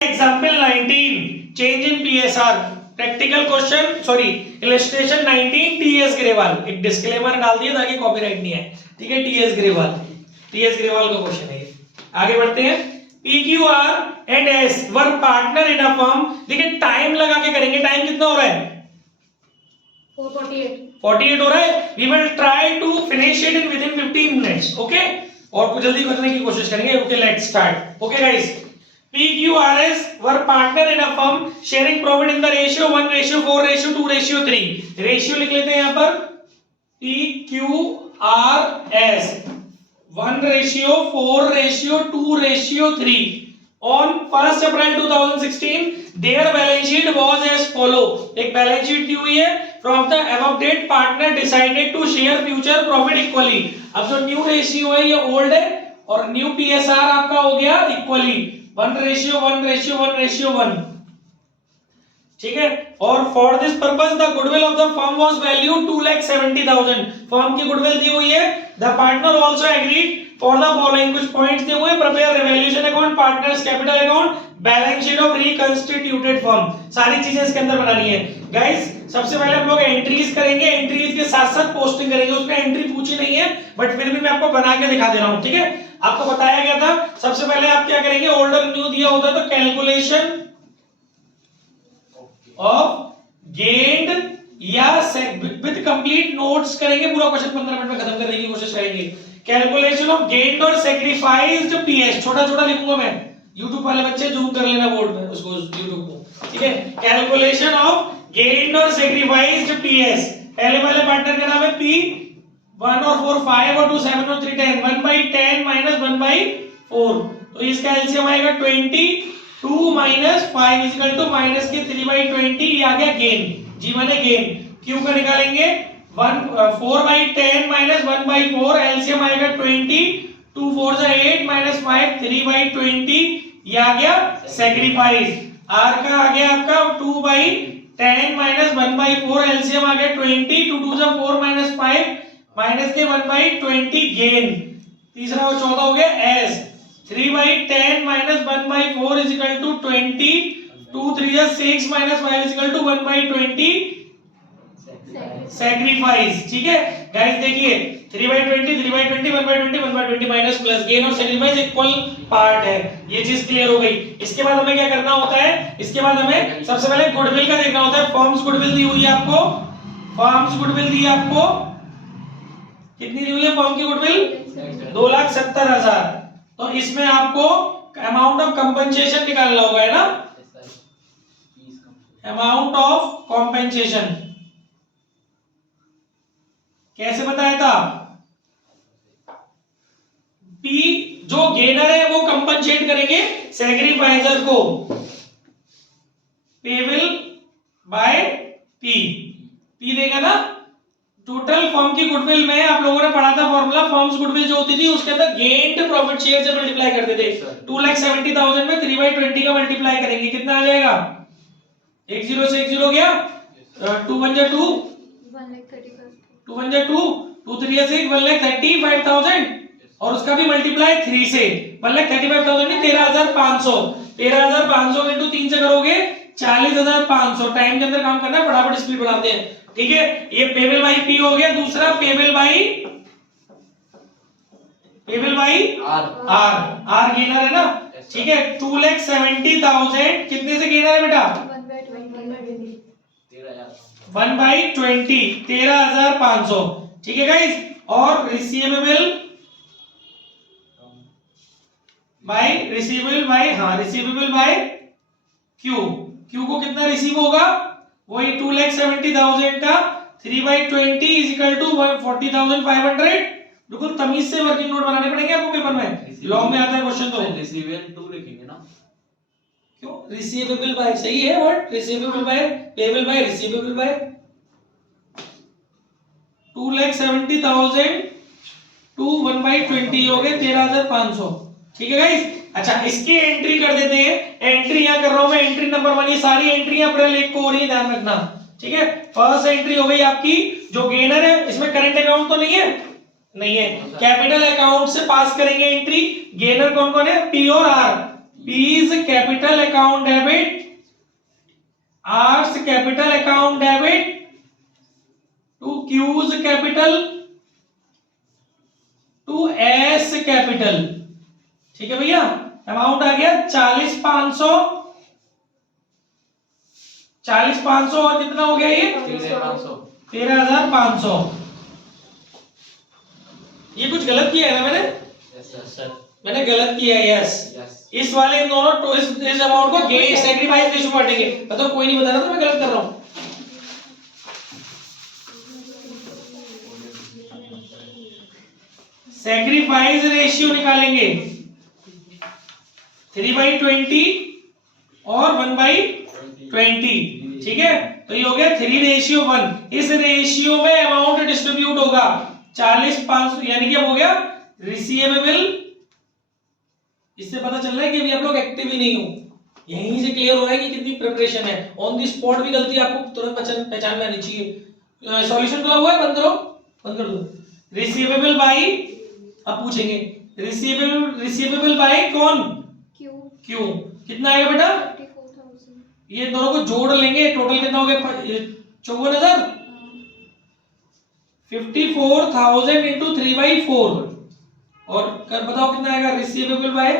Example 19 change in PSR practical question sorry illustration 19 TS Grewal. एक disclaimer डाल दिया ताकि कॉपीराइट नहीं है, ठीक है। टीएस ग्रेवाल का क्वेश्चन है ये। आगे बढ़ते हैं। PQR and S were partner in a firm. देखिए टाइम लगा के करेंगे। टाइम कितना हो रहा है? 48 हो रहा है। We will try to finish it in within 15 minutes, okay. और कुछ जल्दी करने की कोशिश करेंगे, okay. Let's start, okay guys. PQRS were partner in a firm sharing profit in the ratio 1:4:2:3। Ratio लिख लेते हैं यहां पर PQRS 1:4:2:3। On 1st April 2016 their balance sheet was as follow। एक बैलेंस शीट दी हुई है। From the above date partner decided to share future profit equally। अब जो न्यू रेशियो है ये ओल्ड है और न्यू PSR आपका हो गया इक्वली 1:1:1:1, ठीक है। और for this purpose the goodwill of the firm was value 2,70,000। Firm की गुडविल दी हुई है। The partner also agreed for the following. कुछ पॉइंट्स दिए हुए हैं। Prepare revaluation account, partners capital account, balance sheet of reconstituted firm. सारी चीजें इसके अंदर बनानी है गाइस। सबसे पहले हम लोग एंट्रीज करेंगे, एंट्रीज के साथ साथ पोस्टिंग करेंगे। उसमें एंट्री पूछी नहीं है बट फिर भी मैं आपको बना के दिखा दे रहा हूं, ठीक है। आपको बताया गया था सबसे पहले आप क्या करेंगे, ओल्डर न्यू दिया होता तो कैलकुलेशन ऑफ गेन्ड या विद कंप्लीट नोट्स करेंगे। पूरा क्वेश्चन 15 मिनट में खत्म करने की कोशिश करेंगे। कैलकुलेशन ऑफ गेन्ड और सैक्रिफाइस्ड पीएस, छोटा छोटा लिखूंगा मैं। YouTube वाले बच्चे जूम कर लेना बोर्ड में उसको, YouTube को, ठीक है। कैलकुलेशन ऑफ गेन्ड और सैक्रिफाइस्ड पीएस। पहले वाले पार्टनर का नाम है P 1 और 4 5 और 2 7 और 3 10। 1/10 माइनस 1/4 तो इसका एलसीएम आएगा 20। 2 माइनस 5 इक्वल टू माइनस के 3/20। ये आ गया गेन, जी माने गेन। क्यू का निकालेंगे 4/10 माइनस 1/4 एलसीएम आएगा 20। 2 4 जा 8 माइनस 5 3/20। ये आ गया सैक्रिफाइस। आर का आ गया आपका 2/10 माइनस 1/4 एलसीएम आ गया 20। 2 2 जा 4 माइनस 5 माइनस के 1/20 गेन। तीसरा और चौथा हो गया S 3/10 minus 1/4 is equal to 20। 2 3 जा 6 minus 5 is equal to 1/20 sacrifice, ठीक है गाइस। देखिए 3/20 3/20 1/20 1/20 माइनस प्लस गेन और सैक्रिफाइस इक्वल पार्ट है। ये चीज क्लियर हो गई। इसके बाद हमें क्या करना होता है, इसके बाद हमें सबसे पहले गुडविल का देखना होता है। फर्म्स गुडविल दी हुई है आपको, फर्म्स गुडविल दी है आपको। कितनी दी हुई है फर्म की गुडविल? 2,70,000। तो इसमें आपको अमाउंट ऑफ कंपनसेशन निकालना होगा, है ना। अमाउंट ऑफ कॉम्पेंसेशन कैसे बताया था? पी जो गेनर है वो कंपनसेट करेंगे सैक्रिफाइजर को, पेबल बाय पी। पी देगा ना। टोटल फर्म की गुडविल में आप लोगों ने पढ़ा था फॉर्मूला। फर्म्स गुडविल जो होती थी उसके अंदर गेन्ड प्रॉफिट शेयर से मल्टीप्लाई करते थे। 2,70,000 में 3/20 का मल्टीप्लाई करेंगे, कितना आ जाएगा? 1 0 से 1 0 हो गया। 2 1 जा 2 2 1 जा 2 2 3 जा 6 1,35,000 और उसका भी मल्टीप्लाई 3 से 1,35,000 नहीं 13,500। 13,500 इंटू 3 से करोगे 40,500। टाइम के अंदर काम करना है, फटाफट स्पीड बढ़ाते हैं, ठीक है। ये पेबल बाई पी हो गया। दूसरा payable by R. R gainer है ना, ठीक है। 2,70,000 कितने से गेनर है बेटा? 1/20 13,500, ठीक है गाइस। और रिसीवेबल बाय क्यू। क्यू को कितना रिसीव होगा? वही 2,70,000 का 3/20 इज इक्वल टू 40,500। बिल्कुल तमीज से वर्किंग नोट बनाने पड़ेंगे आपको पेपर में, लॉन्ग में आता है क्वेश्चन। तो रिसीवेबल लिखेंगे ना, क्यों? रिसीवेबल बाय सही है, what receivable by payable by receivable by 2,70,000 to 1/20 हो गए 13,500, ठीक है गाइस। अच्छा इसकी एंट्री कर देते हैं। एंट्री यहां कर रहा हूं मैं, एंट्री नंबर 1। ये सारी एंट्री अप्रैल 1 को हो रही है, ध्यान रखना, ठीक है। फर्स्ट एंट्री हो गई आपकी जो गेनर है। इसमें करंट अकाउंट तो नहीं है, नहीं है। कैपिटल अकाउंट से पास करेंगे एंट्री। गेनर कौन कौन है? पी और R. P's capital account debit, R's capital account debit to Q's capital to S capital. ठीक है भैया, अमाउंट आ गया 40,500, 40,500 और कितना हो गया ये 13,500। ये कुछ गलत किया है ना मैंने? मैंने गलत किया है, यस। इस वाले दोनों तो इस अमाउंट को गेन सैक्रिफाइस रेशियो में बांटेंगे। मतलब कोई नहीं बता रहा था मैं गलत कर रहा हूं। सैक्रिफाइस रेशियो निकालेंगे 3/20 और 1/20। ठीक है, तो ये हो गया 3:1। इस रेशियो में अमाउंट डिस्ट्रीब्यूट होगा 40,500, यानी कि हो गया रिसीवेबल। इससे पता चल रहा है कि अभी आप लोग एक्टिव ही नहीं हो। यहीं से क्लियर हो रहा है कि कितनी प्रिपरेशन है। ऑन द स्पॉट भी गलती आपको तुरंत पहचान में आनी चाहिए। सॉल्यूशन खुला हुआ है, बंद करो, बंद कर दो। रिसीवेबल बाय, अब पूछेंगे रिसीवेबल बाय कौन? क्यू। कितना आएगा बेटा? 54,000। ये दोनों को जोड़ लेंगे, टोटल कितना हो गया? 54,000। 54,000 इंटू 3/4 और कर बताओ कितना आएगा रिसीवेबल बाय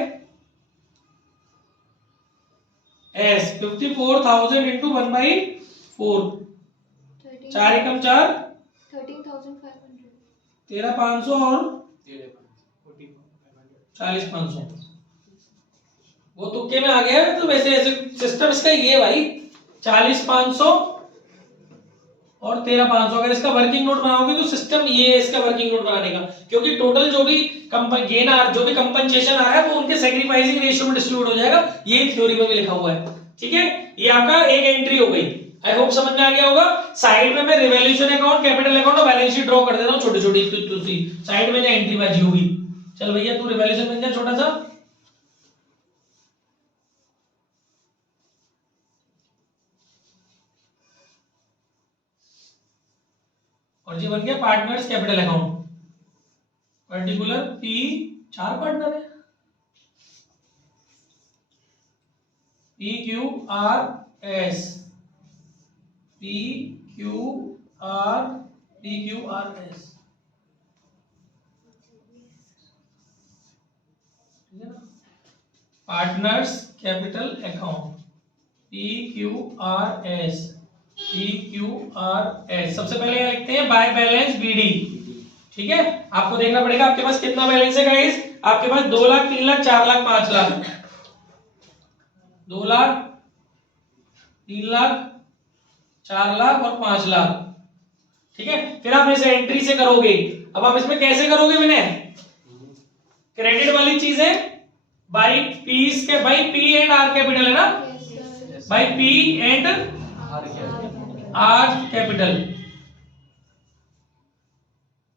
एस। 54,000 इंटू 1/4, 4 एकम 4, 13,500, 13,500 और 40,500। वो तुक्के में आ गया है, तो वैसे ऐसे सिस्टम इसका ये है भाई, 40,500 और 13,500। अगर इसका वर्किंग नोट बनाओगे तो सिस्टम ये है इसका वर्किंग नोट बनाने का, क्योंकि टोटल जो भी गेन जो भी कंपनसेशन आ रहा है वो उनके सैक्रिफाइसिंग रेशियो में डिस्ट्रीब्यूट हो जाएगा। ये थ्योरी में भी लिखा हुआ है। ठीक है, ये आपका एक एंट्री हो गई। आई होप समझ में आ गया होगा। साइड में मैं रिवैल्यूएशन अकाउंट, कैपिटल अकाउंट और बैलेंस शीट ड्रॉ कर देता हूं छोटी छोटी, साइड में जो एंट्री बाजी होगी। चल भैया तू रिवैल्यूएशन बन जा छोटा सा। और ये बन गया partners capital account. Particular P, 4 partner है, P Q R S, P Q R S. Partners capital account P Q R S, P Q R S. सबसे पहले यहाँ लिखते हैं बाय बैलेंस बीडी। ठीक है, आपको देखना पड़ेगा आपके पास कितना बैलेंस है गाइस। आपके पास 2 लाख, 3 लाख, 4 लाख, 5 लाख, 2 लाख, 3 लाख, 4 लाख और 5 लाख। ठीक है, फिर आप इसे एंट्री से करोगे। अब आप इसमें कैसे करोगे विनय? क्रेडिट वाली चीज है बाई पीस के, by P and are capital है ना, by P and are capital.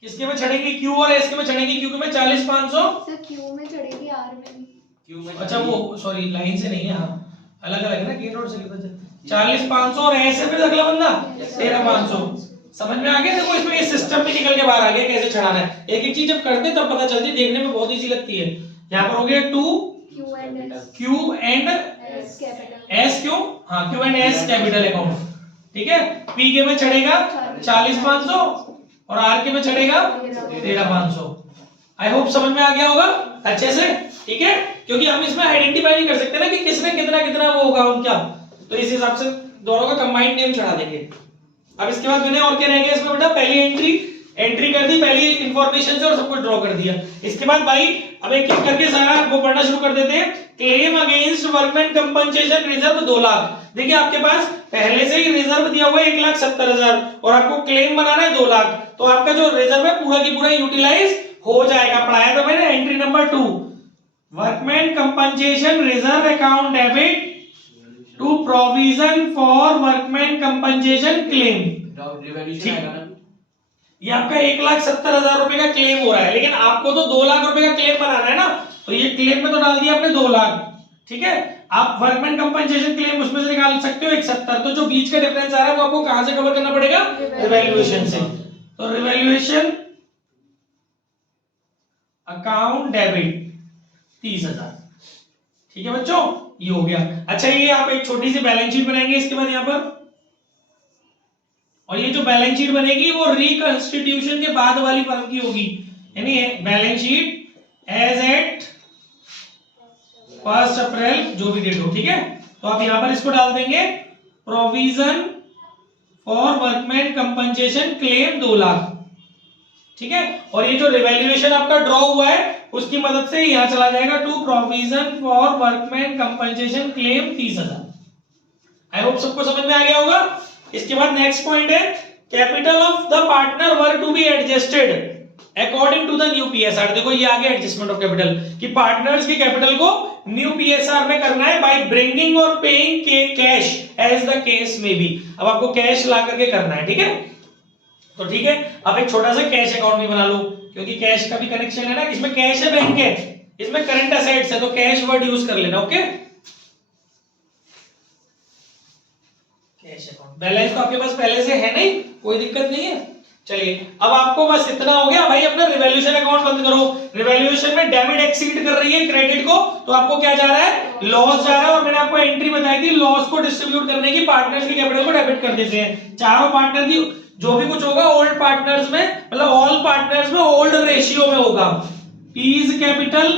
किसके में चढ़ेगी? क्यू और एस के में चढ़ेगी। क्यू में 40,500 सर, क्यू में चढ़ेगी, आर में नहीं। क्यू में, अच्छा वो सॉरी लाइन से नहीं है, हाँ अलग अलग है ना, गेट और से कितना 40,500 और एस है, फिर अगला बंदा 13,500। समझ में आ गया? देखो इसमें ये सिस्टम भी निकल के बाहर आ गया कैसे चढ़ाना है। एक एक चीज जब करते हैं तब पता चलती है, देखने में बहुत इजी लगती है। यहाँ पर हो गया 2 Q and S capital, S क्यों? हाँ Q and S capital account. ठीक है, पी के में चढ़ेगा 40,500 और आर के में चढ़ेगा 13,500। आई होप समझ में आ गया होगा अच्छे से। ठीक है, क्योंकि हम इसमें आइडेंटिफाई नहीं कर सकते ना कि किसने कितना कितना वो होगा उनका, तो इस हिसाब से दोनों का कंबाइंड नेम चढ़ा देंगे। अब इसके बाद मैंने और क्या रह गया इसमें बेटा? पहली एंट्री कर दी, पहली इंफॉर्मेशन से और सब कुछ ड्रॉ कर दिया। इसके बाद भाई अब एक एक करके सारा वो पढ़ना शुरू कर देते हैं। Claim against workman compensation reserve 2 lakh. देखिए आपके पास पहले से ही रिजर्व दिया हुआ है 1,70,000 और आपको क्लेम बनाना है 2 लाख, तो आपका जो रिजर्व है पूरा की पूरा यूटिलाइज हो जाएगा। पढ़ाया था मैंने entry number 2, workman compensation reserve account debit to provision for workman compensation claim. ये आपका 1,70,000 रुपए का क्लेम हो रहा है, लेकिन आपको तो 2 लाख रुपए का क्लेम बनाना है ना, तो ये क्लेम में तो डाल दिया आपने 2 लाख। ठीक है, आप वर्कमैन कंपनसेशन क्लेम उसमें से निकाल सकते हो 1,70,000, तो जो बीच का डिफरेंस आ रहा है वो आपको कहां से कवर करना पड़ेगा? रिवैल्यूएशन से। तो रिवैल्यूएशन अकाउंट डेबिट 30,000। ठीक है बच्चों, ये हो गया। अच्छा, ये आप एक छोटी सी बैलेंस शीट बनाएंगे इसके बाद यहाँ पर, और ये जो बैलेंस शीट बनेगी वो रिकंस्टिट्यूशन के बाद वाली फर्म की होगी, यानी बैलेंस शीट एज एट 1 अप्रैल जो भी डेट हो, ठीक है। तो आप यहां पर इसको डाल देंगे, provision for workman compensation claim 2 lakh, ठीक है। और ये जो रिवैल्यूएशन आपका ड्रॉ हुआ है उसकी मदद से यहां चला जाएगा to provision for workman compensation claim 30,000। I hope सबको समझ में आ गया होगा। इसके बाद नेक्स्ट पॉइंट है, capital of the partner were to be adjusted according to the new PSR. देखो ये आ गया एडजस्टमेंट ऑफ कैपिटल, कि पार्टनर्स की कैपिटल को न्यू पीएसआर में करना है बाय ब्रिंगिंग और paying cash as the case may be. अब आपको कैश ला करके करना है, ठीक है। तो ठीक है, आप एक छोटा सा कैश अकाउंट भी बना लो, क्योंकि कैश का भी कनेक्शन है ना, इसमें कैश है, बैंक है, इसमें करंट असेट्स है, तो कैश वर्ड यूज कर लेना। ओके, कैश अकाउंट बैलेंस तो आपके पास पहले से है नहीं, कोई दिक्कत नहीं है। चलिए, अब आपको बस इतना हो गया भाई, अपना रिवैल्यूएशन अकाउंट बंद करो। रिवैल्यूएशन में डेबिट एक्सीड कर रही है क्रेडिट को, तो आपको क्या जा रहा है, लॉस जा रहा है। और मैंने आपको एंट्री बताई थी लॉस को डिस्ट्रीब्यूट करने की, पार्टनर्स की कैपिटल को डेबिट कर देते हैं। चारों पार्टनर की जो भी कुछ होगा ओल्ड पार्टनर्स में, मतलब ऑल पार्टनर्स में ओल्ड रेशियो में होगा। P's capital,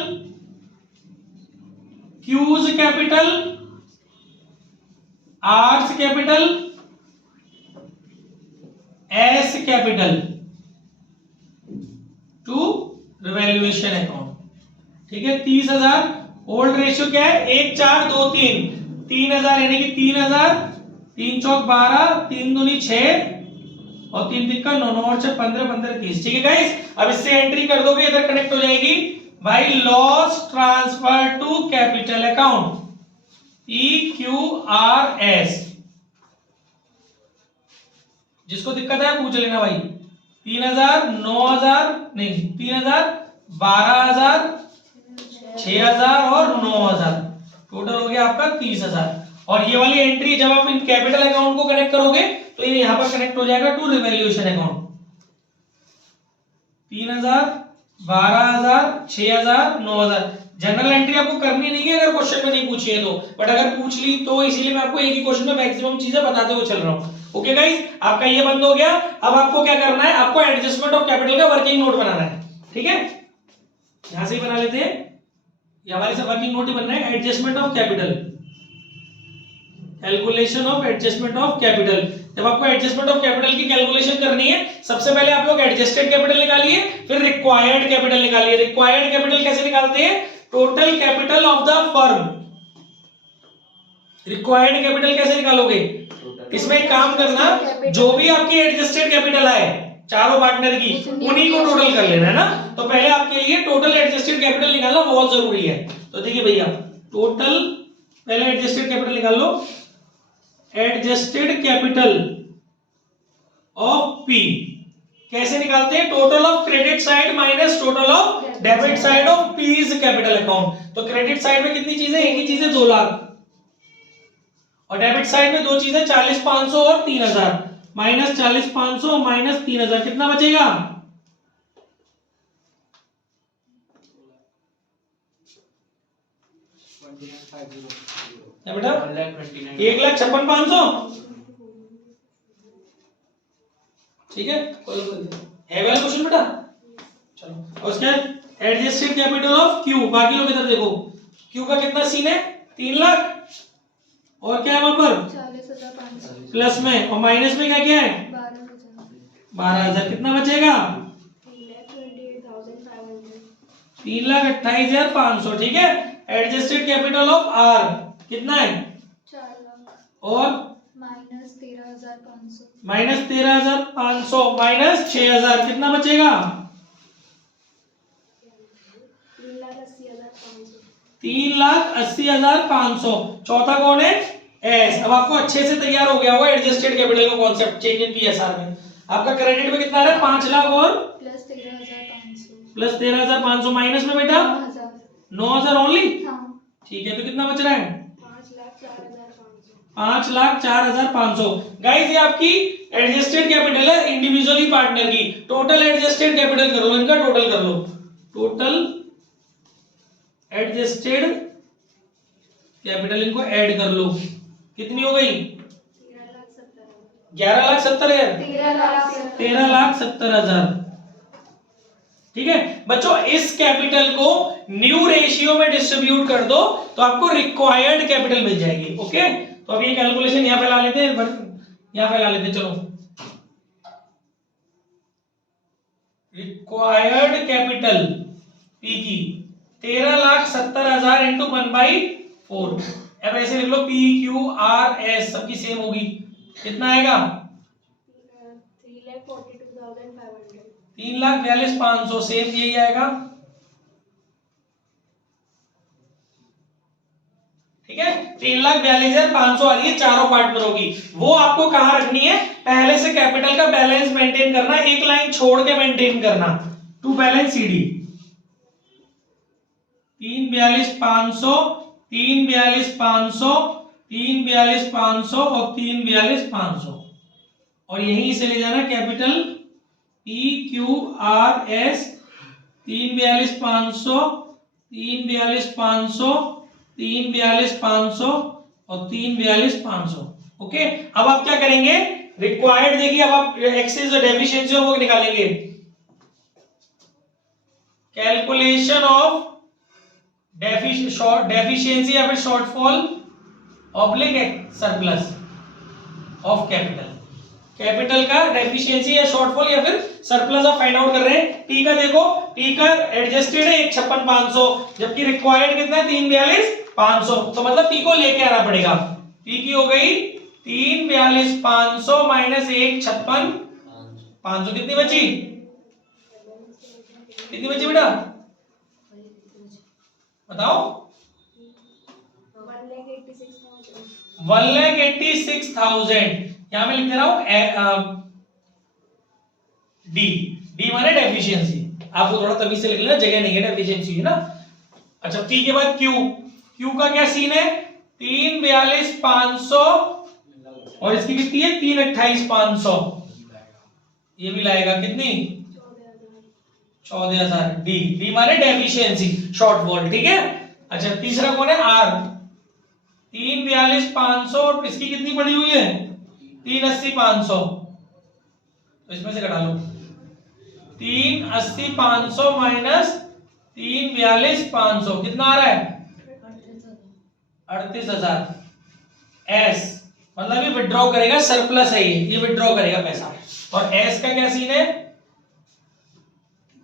Q's capital, R's capital, S capital to revaluation account, ठीक है। 30,000 ओल्ड रेशियो क्या है, 1 4 2 3, 3,000 यानी कि 3,000, 3 चौक 12, 3 दूनी 6 और 3 तिक्का 9, 9 और 6 15, 15 30, ठीक है गाइस। अब इससे एंट्री कर दोगे, इधर कनेक्ट हो जाएगी भाई, loss transfer to capital account EQRS। जिसको दिक्कत है पूछ लेना भाई। 3,000, 9,000 नहीं, 3,000, 12,000, 6,000 और 9,000, टोटल हो गया आपका 30,000। और ये वाली एंट्री जब आप इन कैपिटल अकाउंट को कनेक्ट करोगे तो ये यहां पर कनेक्ट हो जाएगा to revaluation account. 3,000, 12,000, 6,000, 9,000। Journal entry आपको करनी नहीं है अगर क्वेश्चन में नहीं पूछी है तो, बट अगर पूछ ली तो इसीलिए मैं आपको एक ही क्वेश्चन में मैक्सिमम चीजें बताते हुए चल रहा हूं। ओके गाइस, आपका ये बंद हो गया। अब आपको क्या करना है, आपको एडजस्टमेंट ऑफ कैपिटल का वर्किंग नोट बनाना है, ठीक है। यहां से ही बना लेते हैं, ये हमारे से वर्किंग नोट ही बनना है। Adjustment of capital, calculation of adjustment of capital. जब आपको एडजस्टमेंट ऑफ कैपिटल की कैलकुलेशन करनी है, सबसे पहले आप लोग एडजस्टेड कैपिटल निकालिए, फिर रिक्वायर्ड कैपिटल निकालिए। रिक्वायर्ड कैपिटल कैसे निकालते हैं, total capital of the firm. Required capital कैसे निकालोगे, इसमें एक काम करना, जो भी आपकी एडजस्टेड कैपिटल है चारों पार्टनर की, उन्हीं को टोटल कर लेना है ना। तो पहले आपके लिए टोटल एडजस्टेड कैपिटल निकालना बहुत जरूरी है। तो देखिए भैया, टोटल पहले एडजस्टेड कैपिटल निकाल लो। एडजस्टेड कैपिटल ऑफ पी कैसे निकालते हैं, total of credit side minus total of debit side of P's capital account. तो क्रेडिट साइड में कितनी चीजें, एक ही चीज है 2 लाख, और डेबिट साइड में 2 चीजें 40,500 और 3,000, माइनस 40,500 माइनस 3,000, कितना बचेगा, 1,56,500, ठीक है। वाला क्वेश्चन बेटा, चलो। उसके बाद एडजस्टेड कैपिटल ऑफ क्यू, बाकी लोग इधर देखो, क्यू का कितना सीन है, 3 लाख, और क्या है वहां पर 40,500 प्लस में, और माइनस में क्या क्या है 12,000, कितना बचेगा 3,28,500, ठीक है। एडजस्टेड कैपिटल ऑफ आर कितना है 4 लाख, और माइनस 13,500, माइनस 13,500 माइनस 6,000, कितना बचेगा 3,80,500, 3,80,500। चौथा कौन है, एस। अब आपको अच्छे से तैयार हो गया होगा एडजस्टेड कैपिटल का कॉन्सेप्ट चेंज इन पीएसआर में। आपका क्रेडिट में कितना आ रहा है 5 लाख और प्लस 13,500, प्लस 13,500, माइनस में बेटा 9,000, 9,000 ओनली, हाँ, ठीक है। तो कितना बच रहा है 5,04,500, 5,04,500। गाइस ये आपकी एडजस्टेड कैपिटल है इंडिविजुअली पार्टनर की। टोटल एडजस्टेड कैपिटल कर लो, इनका टोटल कर लो, टोटल एडजस्टेड कैपिटल इनको ऐड कर लो, कितनी हो गई? 13,70,000 11,70,000 13,70,000 ठीक है बच्चों, इस कैपिटल को न्यू रेशियो में डिस्ट्रीब्यूट कर दो तो आपको रिक्वायर्ड कैपिटल मिल जाएगी। ओके, तो अब ये कैलकुलेशन यहां फैला लेते हैं, यहां फैला लेते हैं। चलो, रिक्वायर्ड कैपिटल पी की 13,70,000 इंटू 1/4। अब ऐसे लिख लो पी क्यू आर एस सबकी सेम होगी, कितना आएगा? 3,42,500 3,42,500 सेम यही आएगा। ठीक है, 3,42,500 आ रही है, चारों पार्ट में होगी। वो आपको कहां रखनी है? पहले से कैपिटल का बैलेंस मेंटेन करना, एक लाइन छोड़ के मेंटेन करना, टू बैलेंस सीडी। 3,42,500 3,42,500 3,42,500 और 3,42,500 और यहीं से ले जाना capital P Q R S 3,42,500 3,42,500 3,42,500 और 3,42,500। ओके, अब आप क्या करेंगे? रिक्वायर्ड देखिए, अब आप एक्सेस जो डेफिशिएंसी वो निकालेंगे। कैलकुलेशन ऑफ डेफिशिएंसी या फिर shortfall oblique surplus of capital. Capital का डेफिशिएंसी या शॉर्टफॉल या फिर सरप्लस आप फाइंड आउट कर रहे हैं। पी का देखो, पी का एडजस्टेड है 1,56,500 जबकि रिक्वायर्ड कितना है? 3,42,500। तो मतलब पी को लेके आना पड़ेगा। पी की हो गई 3,42,500 माइनस 1,56,500, कितनी बची? कितनी बची बेटा बताओ? 1,86,000। यहां मैं लिख दे रहा हूं डी, डी माने डेफिशिएंसी। आपको थोड़ा तभी से लिख लेना, जगह नहीं है, डेफिशिएंसी है ना। अच्छा, पी के बाद क्यू, क्यू का क्या सीन है? 3,42,500 और इसकी कितनी है? 3,28,500। ये भी लाएगा कितनी? 14,000। डी, डी माने डेफिशिएंसी, शॉर्टफॉल। ठीक है, अच्छा तीसरा कौन है? आर। 3,42,500 और इसकी कितनी पड़ी हुई है? 3,80,500। तो इसमें से घटा लो 3,80,500 माइनस 3,42,500 कितना आ रहा है? 38,000। एस मतलब ये विड्रॉ करेगा, सरप्लस है ये विड्रॉ करेगा पैसा। और एस का क्या सीन है?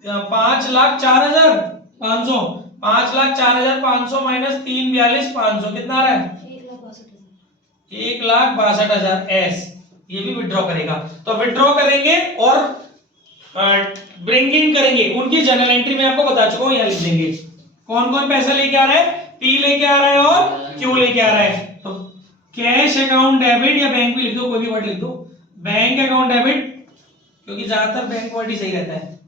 5,04,500 5,04,500 माइनस 3,42,500 कितना आ रहा है? 1,62,000। एस ये भी विड्रॉ करेगा। तो विड्रॉ करेंगे और ब्रिंग इन करेंगे, उनकी जनरल एंट्री में आपको बता चुका हूं, यहां लिख देंगे कौन कौन पैसा लेके आ रहा है। पी लेके आ रहा है और क्यू लेके आ रहा है। तो कैश अकाउंट डेबिट या बैंक भी लिख दो, कोई भी वर्ड लिख दो। बैंक अकाउंट डेबिट, क्योंकि ज्यादातर बैंक वर्ड ही सही रहता है।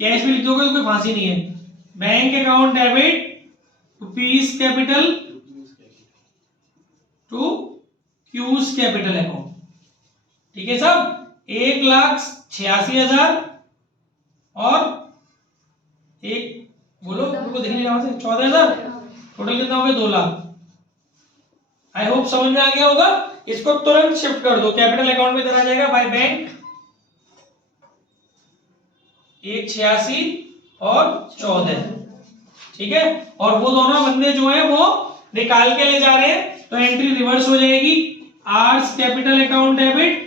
कैश भी लिख दोगे तो कोई फांसी नहीं है। Bank account debit to P's capital to Q's capital account. ठीक है सब, 1,86,000 और एक बोलो उनको दिख नहीं रहा से 14,000, टोटल कितना हो गया? 2 लाख। आई होप समझ में आ गया होगा। इसको तुरंत शिफ्ट कर दो, कैपिटल अकाउंट में इधर आ जाएगा बाय बैंक 1,86 और 14। ठीक है, और वो दोनों बंदे जो हैं वो निकाल के ले जा रहे हैं, तो एंट्री रिवर्स हो जाएगी। R's capital account debit,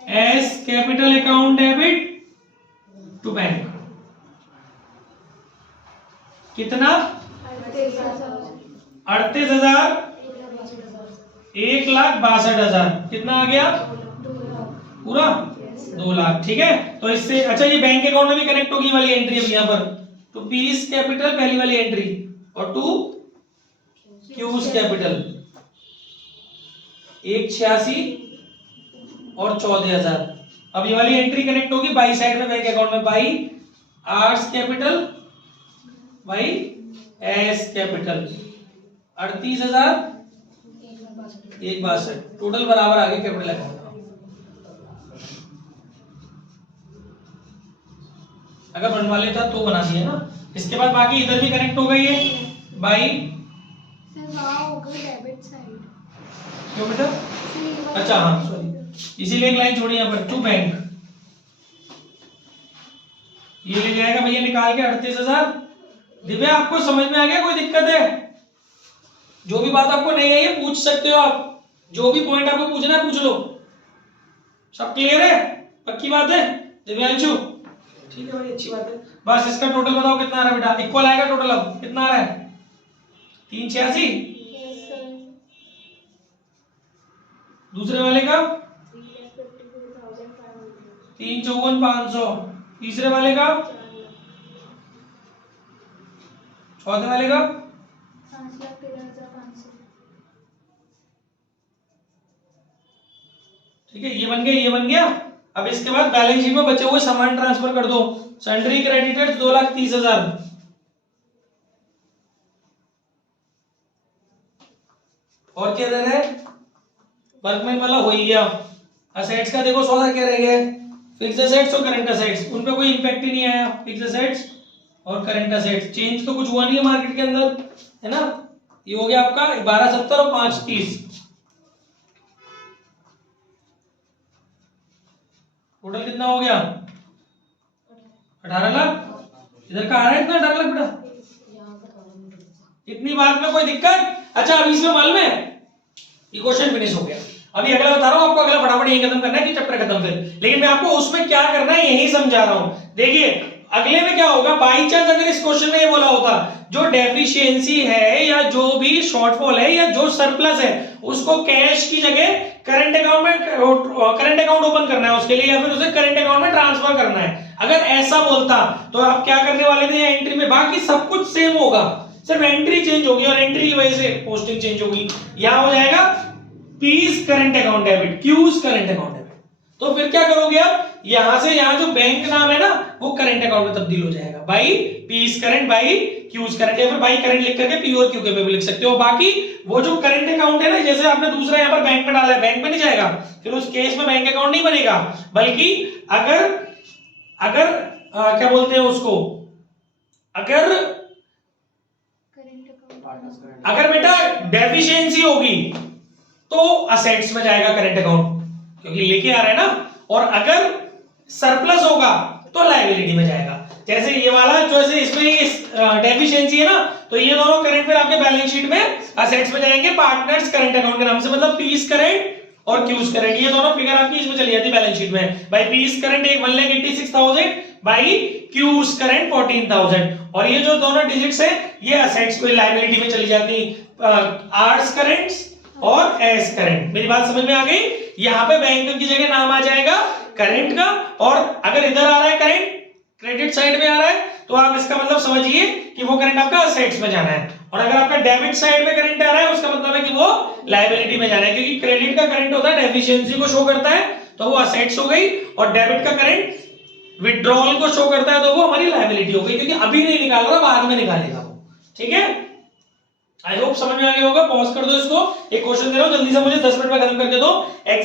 S capital account debit to bank. कितना? 38,000 1,62,000 कितना आ गया? पूरा 2 लाख। ठीक है, तो इससे अच्छा ये बैंक अकाउंट में भी कनेक्ट होगी वाली एंट्री अब यहां पर। तो पीस कैपिटल पहली वाली एंट्री और टू क्यूज कैपिटल 1,86 और 14,000। अब ये वाली एंट्री कनेक्ट होगी बाई साइड में बैंक अकाउंट में, by R's capital by S capital 38,000 1,62 total बराबर आ गए कैपिटल अकाउंट। अगर बनवा लेता तो बना दिया ना, इसके बाद बाकी इधर भी कनेक्ट हो गई है बाई, सर वहाँ होगा डेबिट साइड। क्यों बेटा? अच्छा हाँ सॉरी, इसीलिए एक लाइन छोड़ी यहाँ पर, टू बैंक। ये ले जाएगा भैया निकाल के 38,000। दिव्या आपको समझ में आ गया, कोई दिक्कत है? जो भी बात आपको नहीं आई है पूछ सकते हो आप, जो भी पॉइंट आपको पूछना है पूछ लो। सब क्लियर है? पक्की बात है दिव्यांशु? ठीक है भाई, अच्छी बात है। बस इसका टोटल बताओ कितना आ रहा है बेटा? इक्वल आएगा टोटल, अब कितना आ रहा है? 386। Yes sir. दूसरे वाले का 3,54,500। 3,54,500। तीसरे वाले का, 4 लाख। चौथे वाले का 5,13,500। ठीक है, ये बन गया, ये बन गया। अब इसके बाद बैलेंस शीट में बचे हुए सामान ट्रांसफर कर दो। Salary credited 2,30,000। और क्या दे रहे? वर्कमैन वाला हो ही गया। असेट्स का देखो सौदा क्या रह गया? फिक्स असेट्स और करंट असेट्स, उन पे कोई इंपैक्ट ही नहीं आया। फिक्स असेट्स और करंट असेट्स, चेंज तो कुछ हुआ नहीं है मार्केट के अंदर, है ना? ये हो गया आपका 1270 और 530। टोटल कितना हो गया? 18 लाख। इधर का आ रहा है इतना 18 लाख बेटा? इतनी बात में कोई दिक्कत? अच्छा अभी इसमें मालूम है, ये क्वेश्चन फिनिश हो गया। अभी अगला बता रहा हूं आपको, अगला फटाफट यही खत्म करना है कि चैप्टर खत्म फिर, लेकिन मैं आपको उसमें क्या करना है यही समझा रहा हूं। देखिए अगले में क्या होगा, बाई चांस अगर इस क्वेश्चन में ये बोला होता जो डेफिशिएंसी है या जो भी शॉर्टफॉल है या जो सरप्लस है उसको कैश की जगह करंट अकाउंट में, करंट अकाउंट ओपन करना है उसके लिए, या फिर उसे करंट अकाउंट में ट्रांसफर करना है, अगर ऐसा बोलता तो आप क्या करने वाले थे? एंट्री में बाकी सब कुछ सेम होगा, सिर्फ एंट्री चेंज होगी और एंट्री की वजह से पोस्टिंग चेंज होगी। यहां हो जाएगा P's current account debit, Q's current account debit. तो फिर क्या करोगे आप? यहां से यहां जो बैंक नाम है ना वो करंट अकाउंट में तब्दील हो जाएगा, by P's current by Q's current, या फिर बाई करंट लिख करके पी और क्यू के में भी लिख सकते हो। बाकी वो जो करंट अकाउंट है ना, जैसे आपने दूसरा यहां पर बैंक में डाला है, बैंक में नहीं जाएगा, फिर उस केस में बैंक अकाउंट नहीं बनेगा, बल्कि अगर क्या बोलते हैं उसको, अगर बेटा डेफिशिएंसी होगी तो असेट्स में जाएगा करंट अकाउंट, क्योंकि लेके आ रहा है ना, और अगर सरप्लस होगा तो लायबिलिटी में जाएगा। जैसे ये वाला जो है इसमें डेफिशिएंसी है ना, तो ये दोनों करंट फिर आपके बैलेंस शीट में असेट्स में जाएंगे पार्टनर्स करंट अकाउंट के नाम से, मतलब पीस करंट और क्यूज करंट, ये दोनों फिगर आपकी इसमें चली जाती है बैलेंस शीट में। By P's current 1,86,000 by Q's current 14,000, और ये जो दोनों डिजिट्स है ये असेट्स को लायबिलिटी में चली जाती है, आर्स करंट्स और एस करंट। मेरी बात समझ में आ गई? यहाँ पे बैंक की जगह नाम आ जाएगा करंट का, और अगर इधर आ रहा है करंट क्रेडिट साइड में आ रहा है तो आप इसका मतलब समझिए कि वो करंट आपका असेट्स में जाना है, और अगर आपका डेबिट साइड में करंट आ रहा है उसका मतलब है कि वो लायबिलिटी में जाना है, क्योंकि क्रेडिट का करंट होता है डेफिशिएंसी को शो करता है तो वो असेट्स हो गई, और डेबिट का करंट विड्रॉल को शो करता है तो वो हमारी लायबिलिटी हो गई, क्योंकि अभी नहीं निकाल रहा, बाद में निकालेगा वो। ठीक है, आई होप समझ में आ गया होगा। पॉज कर दो इसको, एक क्वेश्चन दे रहा हूं जल्दी से, मुझे 10 मिनट में खत्म करके दो एग्जाम।